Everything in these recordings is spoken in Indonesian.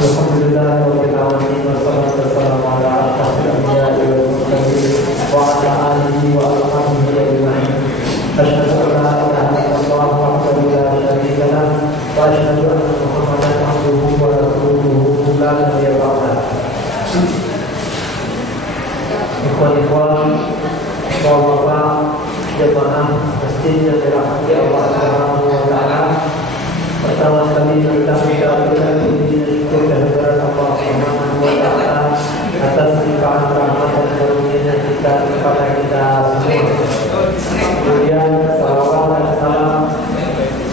Alhamdulillahirabbil alamin wassalatu wassalamu ala asyrofil anbiya'i wal mursalin wa ala alihi wa ashabihi ajma'in. Asyhadu an la ilaha illallah wahdahu la syarika lahu wa asyhadu anna Muhammadan abduhu wa rasuluhu la nabiyya ba'dahu. Ikhwan-ikhwan, bapak-bapak, jemaah masjid yang dirahmati Allah Subhanahu wa taala. Pertama kali kita mengucapkan puji dan syukur kehadirat Allah Subhanahu wa taala atas limpahan rahmat dan karunia kita kepada kita semua. Kemudian salawat dan salam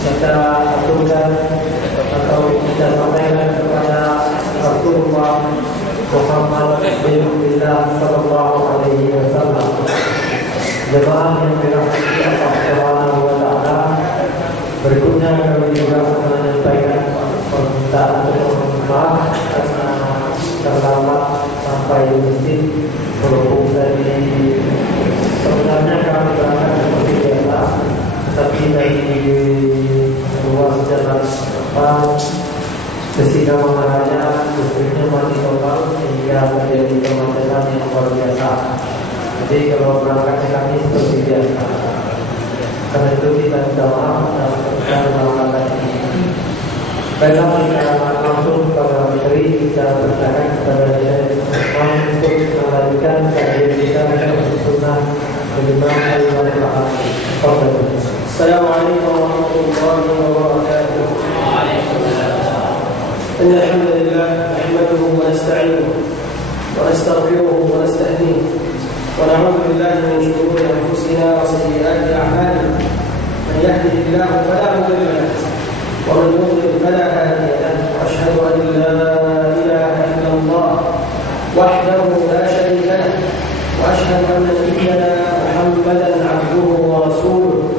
kita aturkan atau kita sampaikan kepada Rasulullah Muhammad bin Abdullah sallallahu alaihi wasallam. Jemaah yang dirahmati Allah Subhanahu wa taala, berikutnya kami juga menyampaikan permintaan maaf karena terlambat sampai di masjid. Walaupun tadi sebenarnya kami berangkat seperti biasa, tapi dari ruas jalan Kesina Maharaya listriknya mati total sehingga terjadi kemacetan yang luar biasa. Jadi kalau berangkatnya kami seperti biasa. Karena itu kita minta maaf dan melakukan ini. Baiklah, kita langsung kepada materi. Kita bertanya kepada Syekh untuk melanjutkan kajian kita tentang sunnah Imam Al-Bukhari. Assalamualaikum warahmatullahi wabarakatuh. إن الحمد لله نحمده ونستعينه ونستغفره ونستهديه ونعوذ بالله من شرور أنفسنا وسيئات أعمالنا. من يهده الله فلا مضل له ومن يضلل فلا هادي له. وأشهد أن لا إله إلا الله وحده لا شريك له وأشهد أن نبينا محمدا عبده ورسوله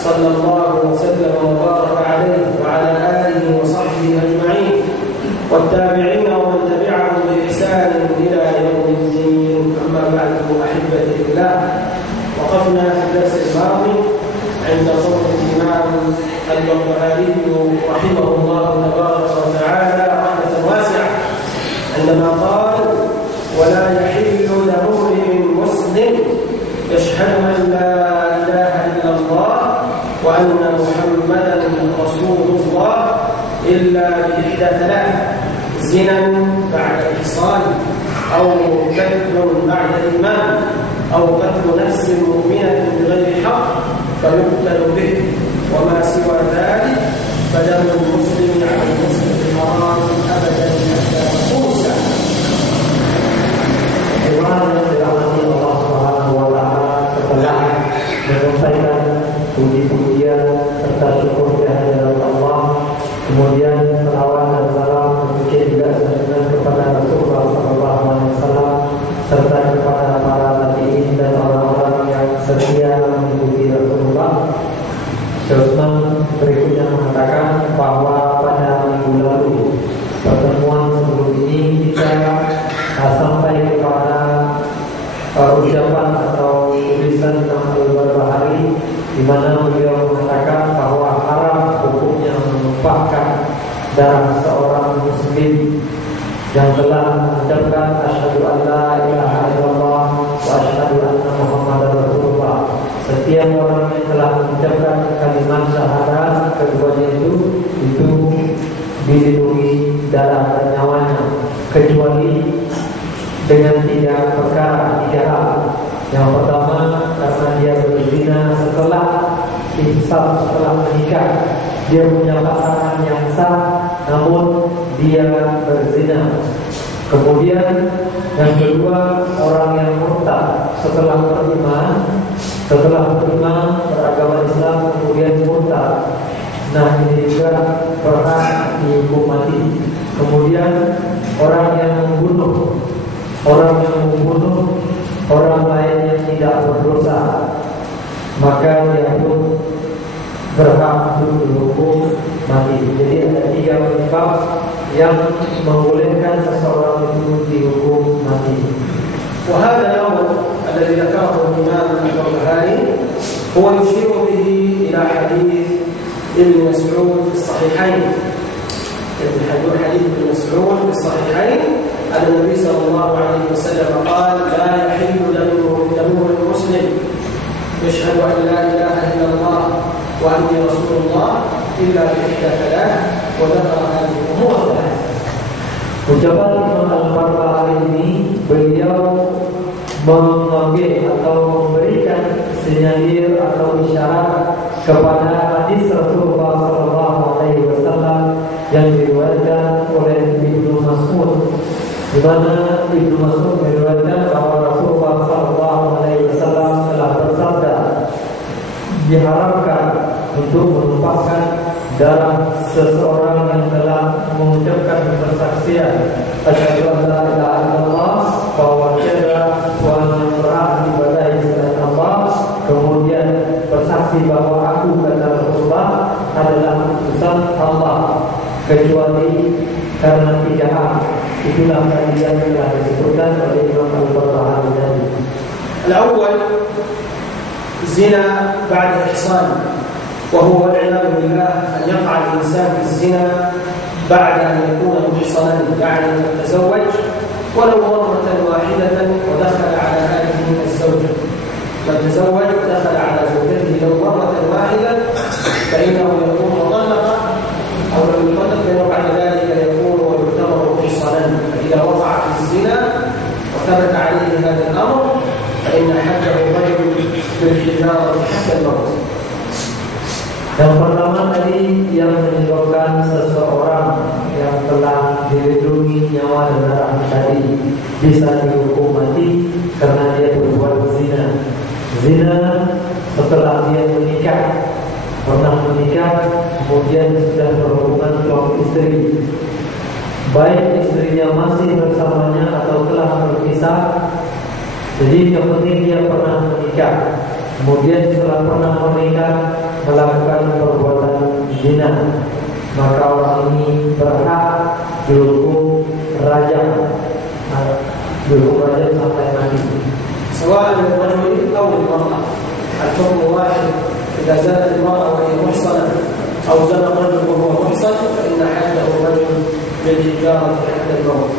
صلى الله وسلم وبارك عليه وعلى آله وصحبه أجمعين والتابعين ومن تبعهم بإحسان إلى يوم الدين. أما بعد أحبتي بالله، وقفنا في الدرس الماضي عند قول الإمام البربهاري رحمه الله تبارك وتعالى رحمة واسعة عندما قال: ولا يحل لمؤمن مسلم يشهد أن لا إله إلا الله وأن محمدا رسول الله إلا بإحدى ثلاث: زنا بعد إحصان، أو قتل بعد إيمان، أو قتل نفس مؤمنة بغير حق فيقتل به، وما سوى ذلك فدم المسلم على المسلم حرام أبدا حتى موسى. Allah Subhanahu wa taala setelah menyampaikan puji-pujian serta syukur kehadirat Allah, kemudian selawat dan salam demikian juga sanjungan kepada Rasulullah sallallahu alaihi wasallam serta kepada para tabi'in dan orang-orang yang setia mengikuti Rasulullah. Terusman berikutnya mengatakan bahwa pada minggu lalu pertemuan sebelum ini kita sampai kepada ucapan atau tulisan Imam Al-Bukhari di mana beliau mengatakan bahwa haram hukumnya menumpahkan darah seorang muslim yang telah mengucapkan asyhadu an la ilaha illallah wa asyhadu anna Muhammadar Rasulullah. Setiap orang yang telah mengucapkan kalimat syahadat keduanya itu dilindungi darah dan nyawanya, kecuali dengan 3 perkara, 3 hal. Yang pertama, karena dia berzina setelah ihsan, setelah menikah. Dia punya pasangan yang sah, namun dia berzina. Kemudian yang kedua, orang yang murtad setelah beriman, beragama Islam kemudian murtad. Nah, ini juga berhak dihukum mati. Kemudian orang yang membunuh orang lain yang tidak berdosa, maka dia pun berhak untuk dihukum mati. Jadi ada 3 penyebab yang membolehkan seseorang itu dihukum mati. وهذا الأمر الذي ذكره الإمام البربهاري هو يشير به إلى حديث ابن مسعود في الصحيحين. Ibn حديث ابن مسعود في الصحيحين أن النبي صلى الله عليه وسلم قال: لا يحل دم المسلم يشهد أن لا إله إلا الله وأني رسول الله إلا بإحدى ثلاث، وذكر هذه الأمور الثلاث. Ucapan Imam Al-Barbahari ini beliau memanggil atau memberikan sinyalir atau isyarat kepada hadis Rasulullah SAW yang diriwayatkan oleh Ibnu Mas'ud, di mana Ibnu Mas'ud meriwayatkan bahwa Rasulullah SAW telah bersabda, diharapkan untuk menumpahkan darah seseorang yang telah mengucapkan persaksian asyhadu an la ilaha illallah bahwa tiada Tuhan yang berhak diibadahi selain Allah, kemudian bersaksi bahwa aku kata Rasulullah adalah utusan Allah, kecuali karena 3 hal. Itulah kajian yang telah disebutkan oleh Imam Al-Barbahari tadi. الأول زنا بعد إحصان، وهو والعياذ بالله أن يقع الإنسان في الزنا بعد أن يكون محصنا، يعني يتزوج ولو مرة واحدة ودخل على هذه الزوجة. من تزوج ودخل على زوجته لو مرة واحدة فإنه يكون مطلقا، أو لم يطلق فإنه بعد ذلك يكون ويعتبر محصنا. فإذا وقع في الزنا وثبت عليه هذا الأمر فإن حده الرجل بالحجارة حتى الموت. Yang pertama tadi yang menyebabkan seseorang yang telah dilindungi nyawa dan darah tadi bisa dihukum mati karena dia berbuat zina. Zina setelah dia menikah, pernah menikah, kemudian sudah berhubungan suami istri, baik istrinya masih bersamanya atau telah berpisah. Jadi yang penting dia pernah menikah, kemudian setelah pernah menikah melakukan perbuatan zina, maka orang ini berhak dihukum rajam, sampai mati. سواء للرجل أو للمرأة، الحكم واحد. إذا زنت المرأة وهي محصنة أو زنى الرجل وهو محصن فإن حده الرجل بالحجارة حتى الموت.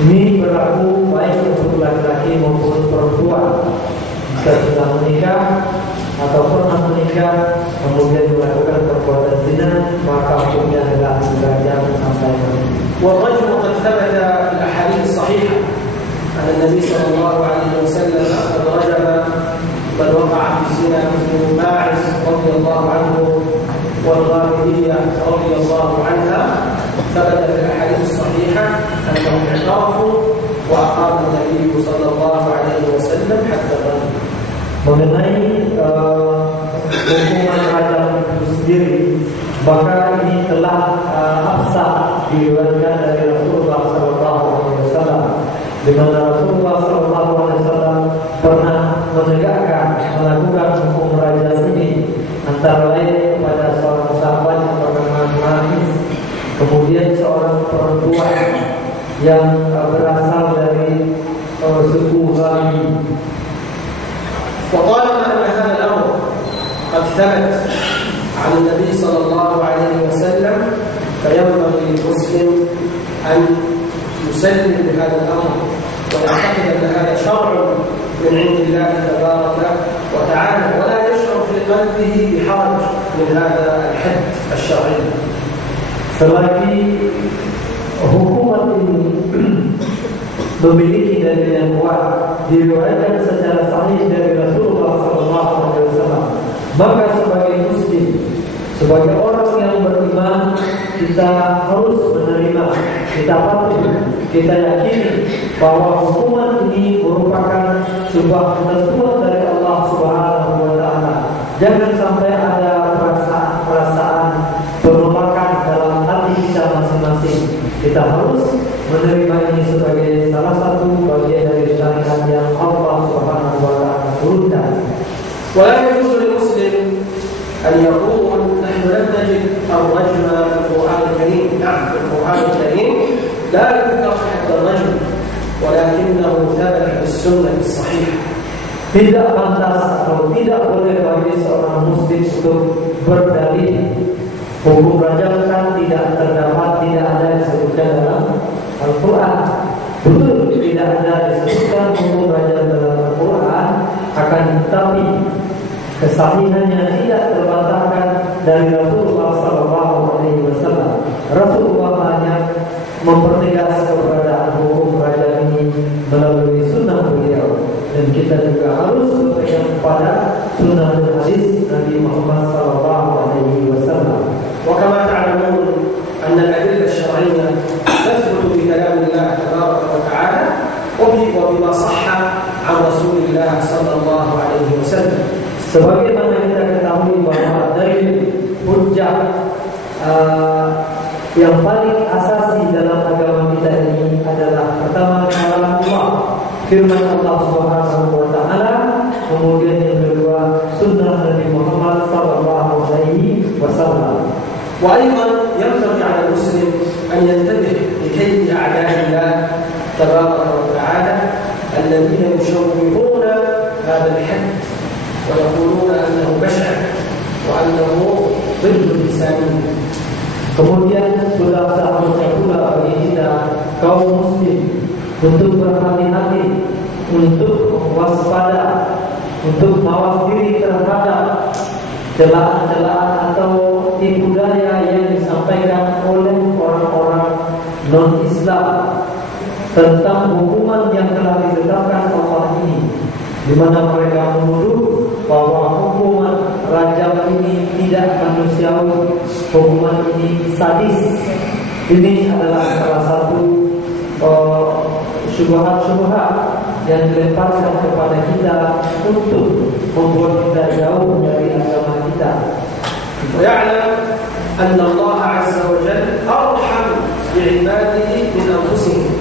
Ini berlaku baik untuk laki-laki maupun perempuan. Jika sudah menikah atau pernah menikah kemudian melakukan perbuatan zina, maka hukumnya adalah dirajam sampai mati. والرجم قد ثبت في الأحاديث الصحيحة أن النبي صلى الله عليه وسلم قد رجم من وقع في الزنا مثل ماعز رضي الله عنه والغامدية رضي الله عنها. ثبت في الأحاديث الصحيحة أنهم اعترفوا وأقام النبي صلى الله عليه وسلم حتى الرجم. Mengenai hukuman rajam itu sendiri, maka ini telah absah diriwayatkan dari Rasulullah SAW, di mana Rasulullah SAW pernah menegakkan melakukan hukum rajam ini antara lain kepada seorang sahabat yang bernama Ma'is, kemudian seorang perempuan yang berasal dari suku Ghani. وطالما أن هذا الأمر قد ثبت عن النبي صلى الله عليه وسلم فينبغي للمسلم أن يسلم بهذا الأمر ويعتقد أن هذا شرع من عند الله تبارك وتعالى، ولا يشعر في قلبه بحرج من هذا الحد الشرعي. Selagi hukuman ini memiliki dalil yang kuat, diriwayatkan secara sahih dari Rasulullah SAW, maka sebagai muslim, sebagai orang yang beriman, kita harus menerima, kita patuh, kita yakini bahwa hukuman ini merupakan sebuah ketentuan dari Allah Subhanahu wa Ta'ala. Jangan sampai ada perasaan penolakan dalam hati kita masing-masing. Kita harus menerima ini sebagai salah satu bagian dari syariat yang Allah Subhanahu wa Ta'ala turunkan. ولا يجوز للمسلم أن يقول نحن لم نجد الرجم في القرآن الكريم. نعم، في القرآن الكريم لا يذكر حد الرجم، ولكنه ثبت في السنة الصحيحة. Tidak pantas atau tidak boleh bagi seorang muslim untuk berdalih Hukum rajam kan tidak terdapat, tidak ada disebutkan dalam Al-Quran. Betul tidak ada disebutkan hukum rajam dalam Al-Quran, akan tetapi kesahihannya tidak terbantahkan dari Rasulullah SAW. Rasulullah hanya mempertegas keberadaan hukum rajam ini melalui sunnah beliau, dan kita juga harus berpegang kepada sunnah dan hadis Nabi Muhammad SAW. وكما تعلمون أن الأدلة الشرعية تثبت بكلام الله تبارك وتعالى وبما صح عن رسول الله صلى الله عليه وسلم. Sebagaimana kita ketahui bahwa dari hujjah yang paling asasi dalam agama kita ini adalah pertama kalam Allah, firman Allah Subhanahu wa taala, kemudian yang kedua sunnah Nabi Muhammad sallallahu alaihi wasallam. وأيضا ينبغي على المسلم أن ينتبه لكيد أعداء الله تبارك وتعالى الذين يشوهون هذا الحد ويقولون أنه بشع وأنه ضد الإنسانية. Kemudian sudah seharusnya pula bagi kita kaum muslim untuk berhati-hati, untuk waspada, untuk mawas diri terhadap celaan-celaan atau tipu daya yang disampaikan oleh orang-orang non-Islam tentang hukuman yang telah ditetapkan Allah ini, di mana mereka menuduh bahwa hukuman rajam ini tidak manusiawi, hukuman ini sadis. Ini adalah salah satu syubhat-syubhat yang dilemparkan kepada kita untuk membuat kita jauh dari agama kita. ويعلم أن الله عز وجل أرحم بعباده من أنفسهم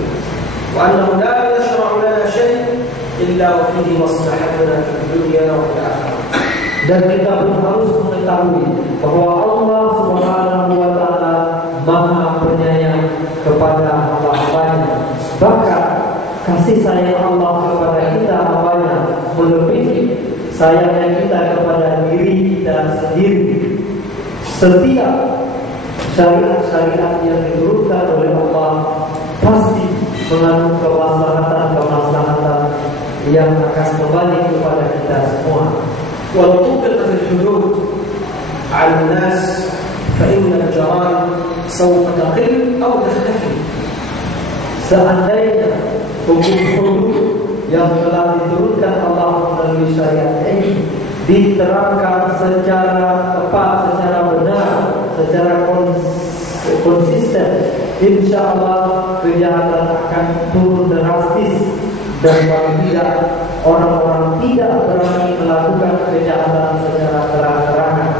وأنه لا يشرع لنا شيء إلا وفيه مصلحتنا في الدنيا وفي الآخرة. Dan kita pun harus mengetahui bahwa Allah Subhanahu wa taala Maha Penyayang kepada hamba-hambanya. Bahkan kasih sayang Allah kepada kita hambanya melebihi sayangnya kita kepada diri kita sendiri. Setiap syariat-syariat yang diturunkan oleh Allah pasti mengandung kemaslahatan yang akan kembali kepada kita semua. ولو طبقت الحدود على الناس فإن الجرائم سوف تقل أو تختفي. Seandainya hukum-hukum yang telah diturunkan Allah melalui syariat ini diterapkan secara tepat, secara benar, secara konsisten, insya Allah kejahatan akan turun drastis, dan paling tidak orang-orang tidak berani melakukan kejahatan secara terang-terangan.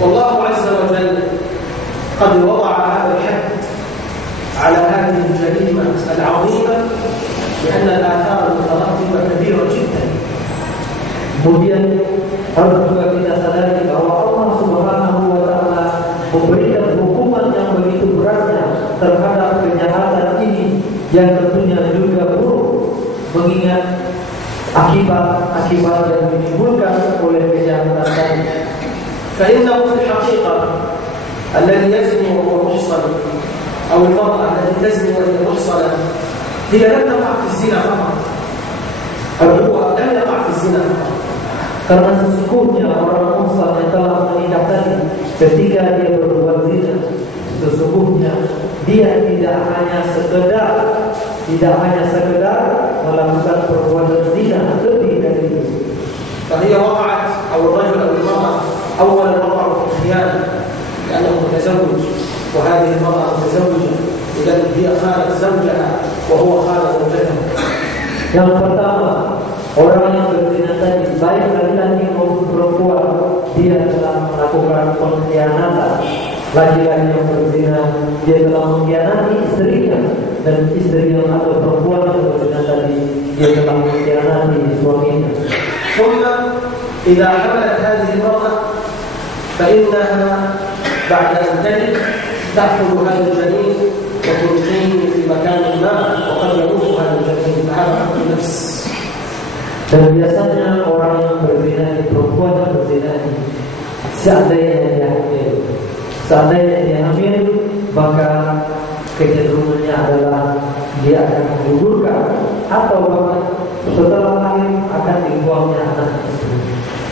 والله عز وجل قد وضع هذا الحد على هذه الجريمة العظيمة لأن الآثار المترتبة كبيرة جدا. Kemudian harus juga kita sadari bahwa Allah Subhanahu wa taala memberikan hukuman yang begitu beratnya terhadap kejahatan ini, yang tentunya juga buruk, mengingat akibat-akibat yang ditimbulkan oleh kejahatan tadi. فإنه في الحقيقة الذي يزني وهو محصن أو المرأة التي تزني وهي محصنة هي لم تقع في الزنا فقط، أو هو لم يقع في الزنا فقط. Karena sesungguhnya orang muhsan yang telah menikah tadi, ketika dia berbuat zina, sesungguhnya dia tidak hanya sekedar melakukan perbuatan zina, lebih dari itu. فهي وقعت أو الرجل أو المرأة أولا وقعوا في الخيانة لأنه متزوج، وهذه المرأة متزوجة، إذا هي خانت زوجها وهو خان زوجته. Yang pertama, orang yang berzina tadi, baik laki-laki maupun perempuan, dia telah melakukan pengkhianatan. Laki-laki yang berzina, dia telah mengkhianati istrinya, dan istri yang atau perempuan yang berzina tadi, dia telah mengkhianati suaminya. ثم إذا حملت هذه المرأة فإنها بعد أن تلد تأخذ هذا الجنين وتلقيه في مكان ما وقد يموت هذا الجنين، فهذا حق النفس. Dan biasanya orang yang berzina, perempuan yang berzina ini, seandainya dia hamil, Seandainya dia hamil, maka kecenderungannya adalah dia akan menggugurkan atau bahkan setelah lahir akan dibuangnya anak tersebut.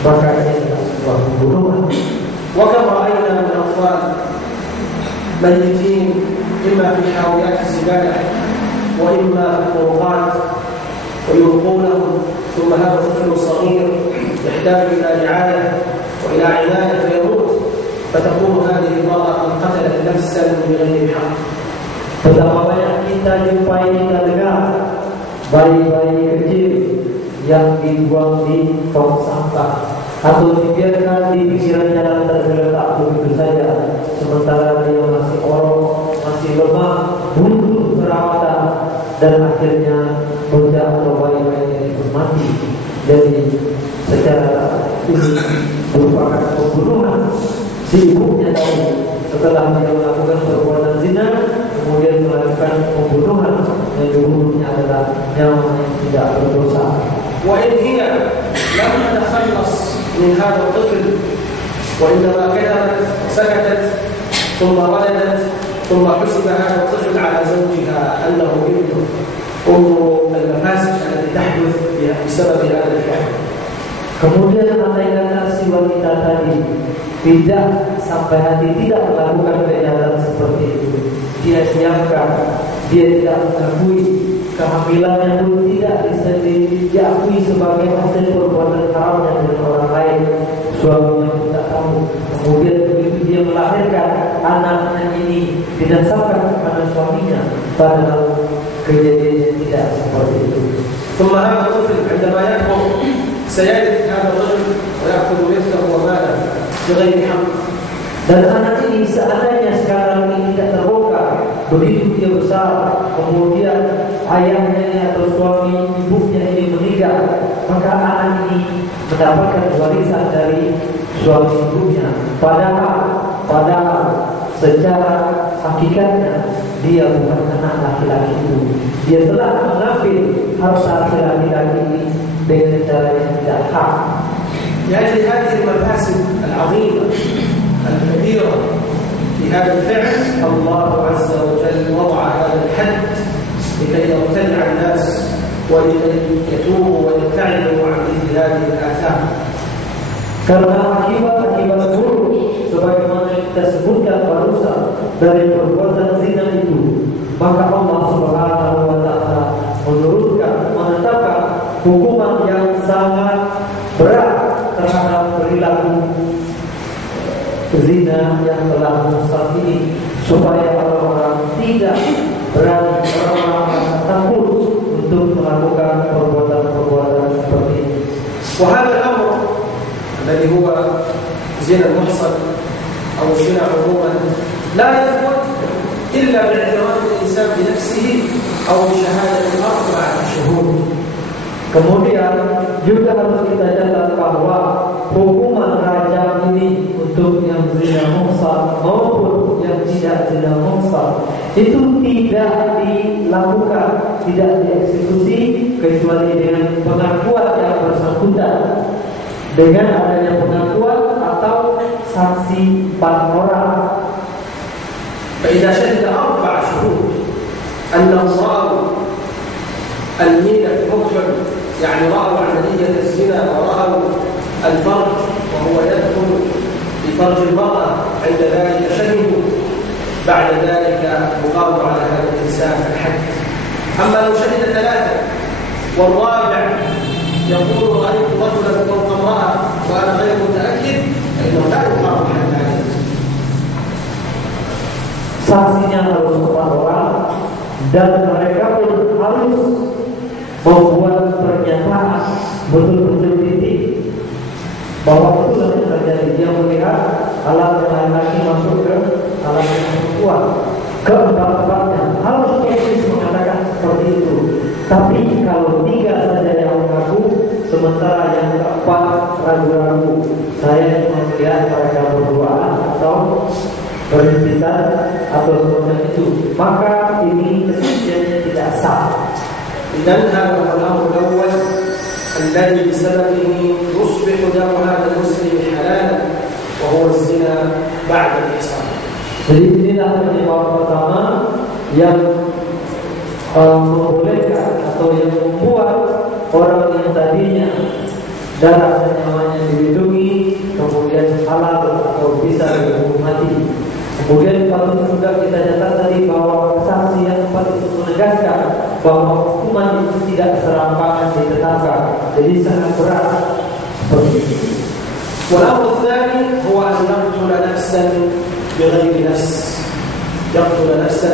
Maka ini adalah sebuah pembunuhan. وكم رأينا من أطفال ميتين إما في حاويات الزبالة وإما في الطرقات ويلقونهم، ثم هذا الطفل الصغير يحتاج إلى رعاية وإلى عناية فيموت، فتكون هذه المرأة قد قتلت نفسا بغير حق. Betapa banyak kita jumpai, kita dengar bayi-bayi kecil yang dibuang di tong sampah atau dibiarkan di pinggiran jalan tergeletak begitu saja, sementara dia masih orok, masih lemah, butuh perawatan, dan akhirnya bocah atau bayi-bayi itu mati. Jadi secara ini merupakan pembunuhan. Si ibunya tahu setelah dia melakukan perbuatan zina, kemudian melakukan pembunuhan, yang dibunuhnya adalah nyawa yang tidak berdosa. وإن هي لم تتخلص من هذا الطفل، وإنما كذبت سكتت ثم ولدت ثم حسب هذا الطفل على زوجها أنه ابنه، انظروا المفاسد التي تحدث بسبب هذا الفعل. Kemudian andai kata si wanita tadi tidak sampai hati, tidak melakukan kejahatan seperti itu, dia siapkan, dia tidak mengakui kehamilannya pun, tidak bisa diakui sebagai hasil perbuatan haramnya dengan orang lain, suaminya pun tak tahu. Kemudian begitu dia melahirkan anaknya ini dinasabkan kepada suaminya, padahal kejadiannya tidak seperti itu. ثم هذا الطفل عندما يكبر سيجد هذا الرجل ويأخذ مثله وماله بغير حق. Dan anak ini seandainya sekarang ini tidak terbongkar, begitu dia besar, kemudian ayahnya atau suami ibunya ini meninggal, maka anak ini mendapatkan warisan dari suami ibunya. Padahal secara hakikatnya dia bukan anak laki-laki itu. Dia telah mengambil harta laki-laki ini dengan cara yang tidak hak. لأجل هذه المفاسد العظيمة الكبيرة في هذا الفعل، الله عز وجل وضع هذا الحد لكي يرتدع الناس ولكي يتوبوا ويبتعدوا عن مثل هذه الآثام. Karena akibat buruk sebagaimana kita sebutkan barusan dari perbuatan zina itu, maka Allah Subhanahu wa taala menetapkan hukuman yang sangat berat terhadap perilaku zina yang telah musnah ini, supaya orang-orang tidak berani, orang-orang takut untuk melakukan perbuatan-perbuatan seperti ini. وهذا الأمر الذي هو زنا المحصن أو الزنا عموما لا يثبت إلا باعتراف الإنسان بنفسه أو بشهادة 4 شهود. Kemudian juga harus kita catat bahwa hukuman rajam ini untuk yang zina muhsan maupun yang tidak zina muhsan itu tidak dilakukan, tidak dieksekusi kecuali dengan pengakuan yang bersangkutan, dengan adanya pengakuan atau saksi 4 orang. فإذا شهد 4 شهود أنهم رأوا الميلة في المدخل، يعني رأوا عملية الزنا ورأوا الفرج وهو يدخل في فرج المرأة، عند ذلك شهدوا، بعد ذلك يقام على هذا الإنسان الحد. أما لو شهد 3 والرابع يقول رأيت رجلا فوق امرأة وأنا غير متأكد، فإنه لا يقام الحد عليه. Saksinya harus 4 orang dan mereka pun harus membuat pernyataan betul-betul titik bahwa betul yang terjadi. Dia melihat alat yang laki masuk ke alat yang perempuan, keempat-empatnya harus persis mengatakan seperti itu. Tapi kalau 3 saja yang mengaku, sementara yang keempat ragu-ragu, saya cuma melihat mereka berduaan atau berhimpitan atau semacam itu, maka ini kesaksiannya tidak sah. إذن هذا هو الأمر الأول الذي بسببه يصبح دم هذا المسلم حلالا، وهو الزنا بعد الإحصان. Jadi inilah penyebab pertama yang membolehkan atau yang membuat orang yang tadinya darah dan nyawanya dilindungi kemudian halal atau bisa dihukum mati. Kemudian kalau sudah kita catat tadi bahwa saksi yang empat itu menegaskan bahwa hukuman itu tidak serampangan ditetapkan, jadi sangat berat seperti itu. والأمر الثاني هو أن يقتل نفسا بغير نفس. يقتل نفسا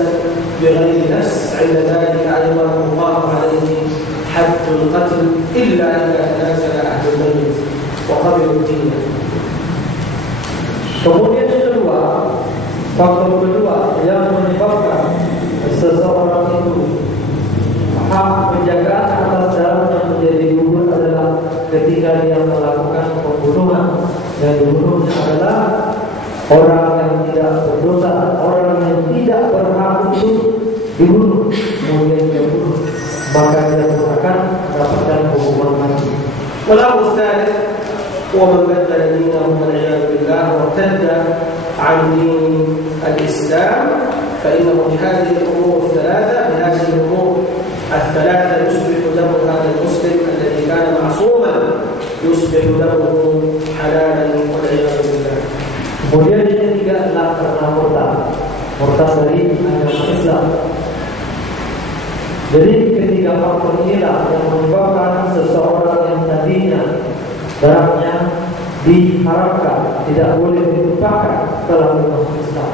بغير نفس عند ذلك أيضا يقام عليه حد القتل إلا إذا تنازل أهل الميت وقبلوا الدين. Kemudian kedua, faktor kedua yang menyebabkan seseorang itu hak penjagaan atas darahnya menjadi gugur adalah ketika dia melakukan pembunuhan. Yang dibunuhnya adalah orang yang tidak berdosa, orang yang tidak berhak untuk dibunuh, kemudian dia bunuh, maka dia akan mendapatkan hukuman mati. والأمر الثالث هو من بدل دينه والعياذ بالله وارتد عن دين الإسلام، فإنه بهذه الأمور الثلاثة يصبح دم هذا المسلم الذي كان معصوما يصبح دمه حلالا والعياذ بالله. Kemudian yang ketiga adalah karena murtad dari agama Islam. Jadi ketiga faktor inilah yang menyebabkan seseorang yang tadinya darahnya diharamkan, tidak boleh ditumpahkan setelah masuk Islam.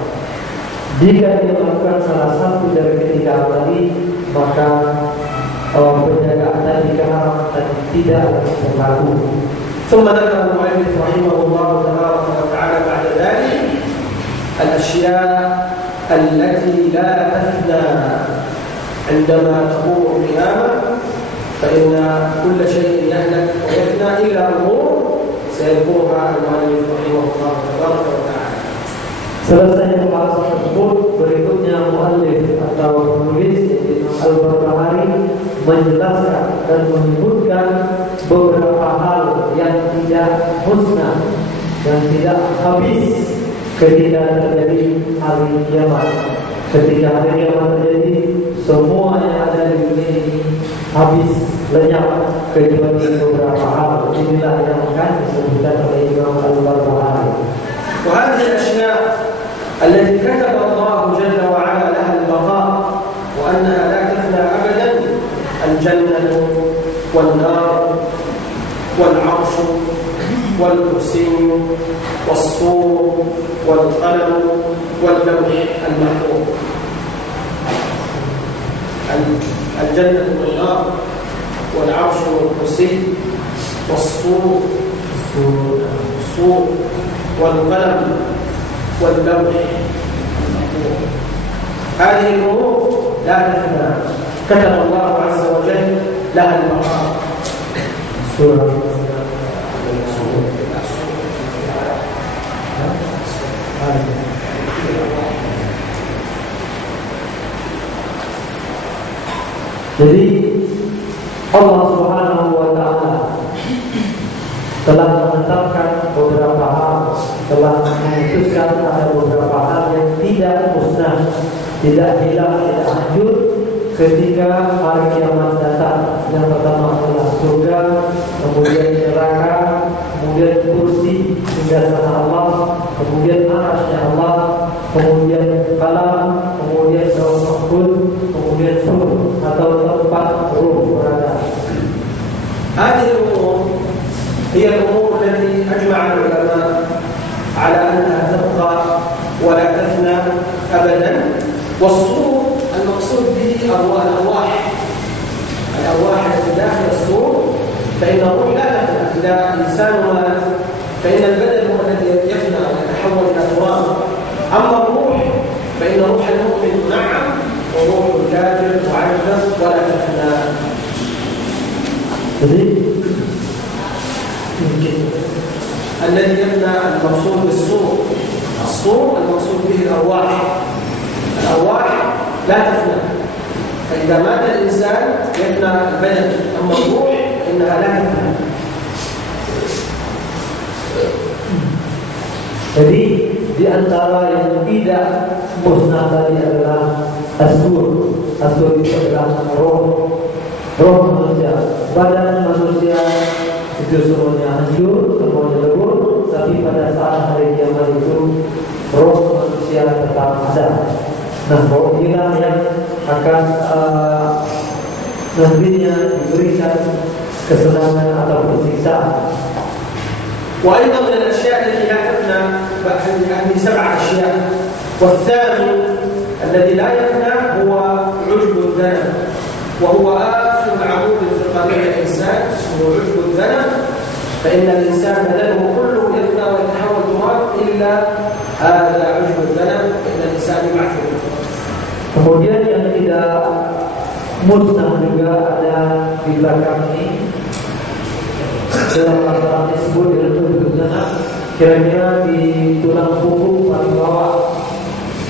Jika dia melakukan salah satu dari ketiga tadi, maka penjagaan tadi keharam tadi tidak berlaku. ثم ذكر المؤلف رحمه الله تبارك وتعالى بعد ذلك الأشياء التي لا تفنى عندما تقوم القيامة، فإن كل شيء يهلك ويفنى إلا أمور سيذكرها المؤلف رحمه الله تبارك وتعالى. Selesai pembahasan tersebut, berikutnya muallif atau penulis Al-Barbahari menjelaskan dan menyebutkan beberapa hal yang tidak musnah dan tidak habis ketika terjadi hari kiamat. Ketika hari kiamat terjadi, semua yang ada di dunia ini habis, lenyap kecuali beberapa hal. Inilah yang akan disebutkan oleh Imam Al-Barbahari. وهذه الأشياء التي كتب الله جل وعلا لها البقاء وأنها لا تفنى أبدا: الجنة والنار والعرش والكرسي والصور والقلم واللوح المحفوظ. الجنة والنار والعرش والكرسي والصور والقلم واللوح المحفوظ. هذه الأمور لا تفنى، كتب الله عز وجل لها البقاء. Jadi Allah Subhanahu wa Ta'ala telah menetapkan beberapa hal, telah memutuskan ada beberapa hal yang tidak musnah, tidak hilang, tidak hancur ketika hari kiamat datang. Yang pertama adalah surga, kemudian neraka, kemudian kursi singgasana Allah, kemudian arasy Allah, kemudian kalam, kemudian lauh mahfuz, kemudian sur atau tempat ruh berada. هذه الأمور هي الأمور التي أجمع العلماء على أنها تبقى ولا تفنى أبدا. والصور المقصود به الأرواح التي داخل الصور، فإن الروح لا تفنى. إذا الإنسان مات فإن البدن هو الذي يفنى ويتحول إلى تراب، أما الروح فإن روح المؤمن نعم وروح الكافر معذب ولا تفنى. الذي يفنى المقصود بالصور، الصور المقصود به الأرواح لا تفنى، فإذا مات الإنسان يفنى البدن، أما الروح فإنها لا تفنى. Jadi Di antara yang tidak musnah tadi adalah asur. Asur itu adalah roh manusia. Badan manusia itu semuanya hancur, semuanya lebur. Tapi pada saat hari kiamat itu roh manusia tetap ada. Nah, roh inilah yang akan nantinya diberikan kesenangan atau siksaan. وأيضا من الأشياء التي لا تفنى هذه 7 أشياء. والثاني الذي لا يفنى هو عجب الذنب، وهو آخر عمود الفقري للإنسان، هو عجب الذنب. فإن الإنسان بدنه كله يفنى ويتحول تراب إلا هذا عجب الذنب، فإن الإنسان يبعث به. Kemudian yang tidak musnah juga ada di belakang ini. Dalam masalah disebut dengan tubuh zanab, kira-kira di tulang punggung paling bawah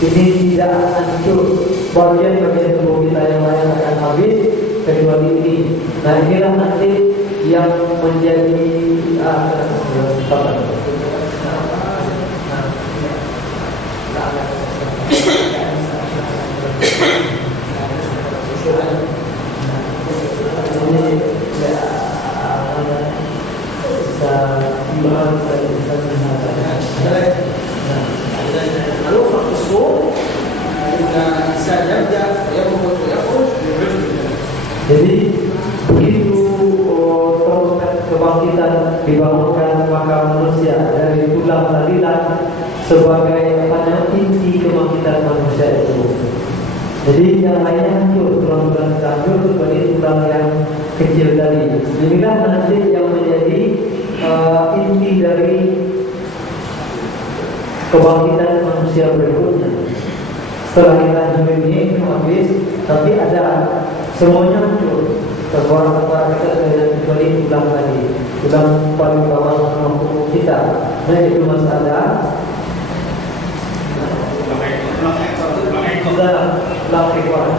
ini tidak hancur. Bagian-bagian tubuh kita yang lain akan habis kecuali ini. Nah, inilah nanti yang menjadi الوفق في الصور إن الإنسان يبدأ ويخرج ويخرج من عجب. Jadi begitu kebangkitan dibangunkan maka manusia dari tulang tadilah sebagai inti kebangkitan manusia itu. Jadi yang lainnya hancur, tulang-tulang hancur sebagai tulang yang kecil tadi. Inilah nanti yang menjadi inti dari kebangkitan manusia berikutnya. Setelah kita hidup ini habis, tapi ada semuanya hancur. Terbuat kita dengan kecuali tulang tadi, tulang paling bawah tubuh kita. Nah itu masalah. Tulang ekor.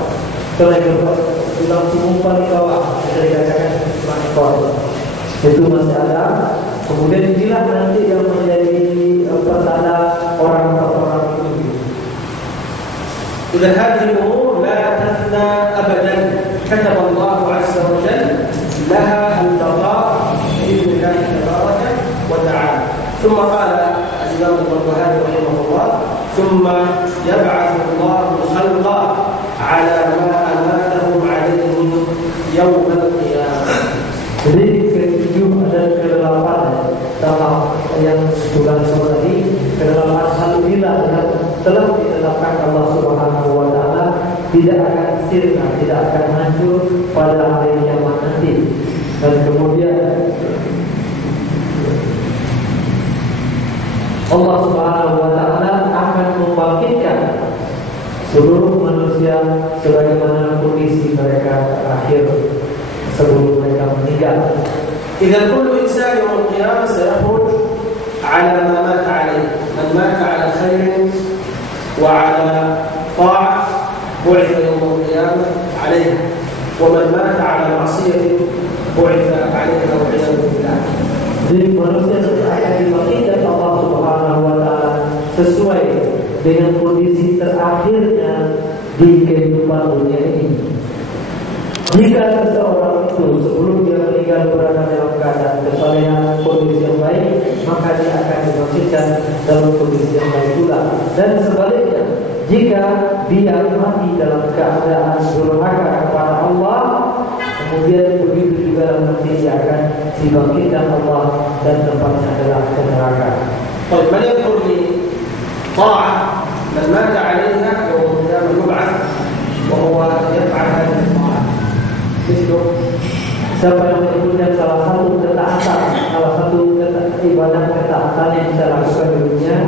Tulang punggung paling bawah kita dikatakan tulang ekor. Itu masih ada. Kemudian inilah nanti yang menjadi pertanda orang-orang itu. إذا هذه الأمور لا تفنى أبدا، كتب الله عز وجل لها البقاء بإذن الله تبارك وتعالى. ثم قال الإمام البربهاري رحمه الله: ثم يبعث الله الخلق على ما أماتهم عليه يوم القيامة. Jadi ke-7 dan ke-8 dalam yang sudah tadi, ke-8 hal inilah yang telah ditetapkan Allah Subhanahu wa taala tidak akan sirna, tidak akan hancur pada hari kiamat nanti. Dan kemudian Allah Subhanahu wa taala akan membangkitkan seluruh manusia sebagaimana kondisi mereka terakhir sebelum mereka meninggal. إذا كل إنسان يوم القيامة سيخرج على ما مات عليه، من مات على خير وعلى طاعة بعث يوم القيامة عليها، ومن مات على معصية بعث عليها والعياذ بالله. Jadi manusia akan dibangkitkan Allah Subhanahu wa taala sesuai dengan kondisi terakhirnya di kehidupan dunia ini. Jika seseorang itu sebelum dia meninggal berada dalam keadaan kesalehan, kondisi yang baik, maka dia akan dibangkitkan dalam kondisi yang baik pula. Dan sebaliknya, jika dia mati dalam keadaan durhaka kepada Allah, kemudian begitu juga nanti dia akan dibangkitkan Allah dan tempatnya adalah neraka. طيب من يذكر لي طاعة من مات عليها يوم القيامة يبعث وهو يفعل هذه الطاعة مثل siapa yang menyebutkan salah satu ketaatan, salah satu ibadah ketaatan yang bisa lakukan di dunia